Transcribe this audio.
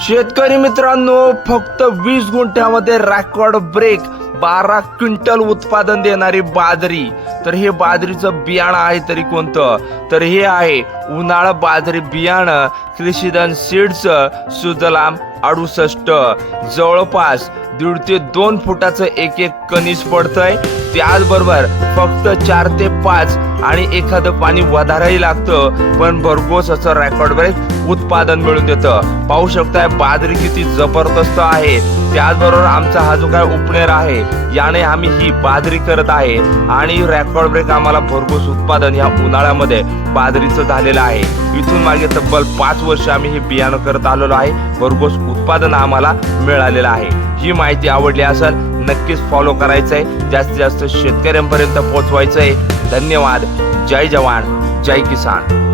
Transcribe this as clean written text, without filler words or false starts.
शेतकरी मित्रांनो, फक्त 20 गुंठ्यामध्ये रेकॉर्ड ब्रेक 12 क्विंटल उत्पादन देणारी बाजरी. तर हे बाजरीचं बियाणं आहे तरी कोणतं, तर हे आहे उन्हाळा बाजरी बियाणं कृषीधन सीड्स सुजलाम 68. जवळपास 1.5 ते 2 फुटाचं एक कणीस पडतंय. त्याचबरोबर फक्त 4 ते 5 आणि एखादं पाणी वधाराही लागतं, पण भरघोस असं रेकॉर्ड ब्रेक उत्पादन मिळून देतं. पाहू शकताय बाजरी किती जबरदस्त आहे. त्याचबरोबर आमचा हा जो काय उपनेर आहे याने आम्ही ही बाजरी करत आहे आणि रेकॉर्ड ब्रेक आम्हाला भरघोस उत्पादन या उन्हाळ्यामध्ये बाजरीचं झालेलं आहे. इथून मागे तब्बल 5 वर्ष आम्ही हे बियाणं करत आलेलो आहे. भरघोस उत्पादन आम्हाला मिळालेलं आहे. ही माहिती आवडली असेल नक्कीच फॉलो करायचंय, जास्तीत जास्त शेतकऱ्यांपर्यंत पोहोचवायचंय. धन्यवाद. जय जवान जय किसान.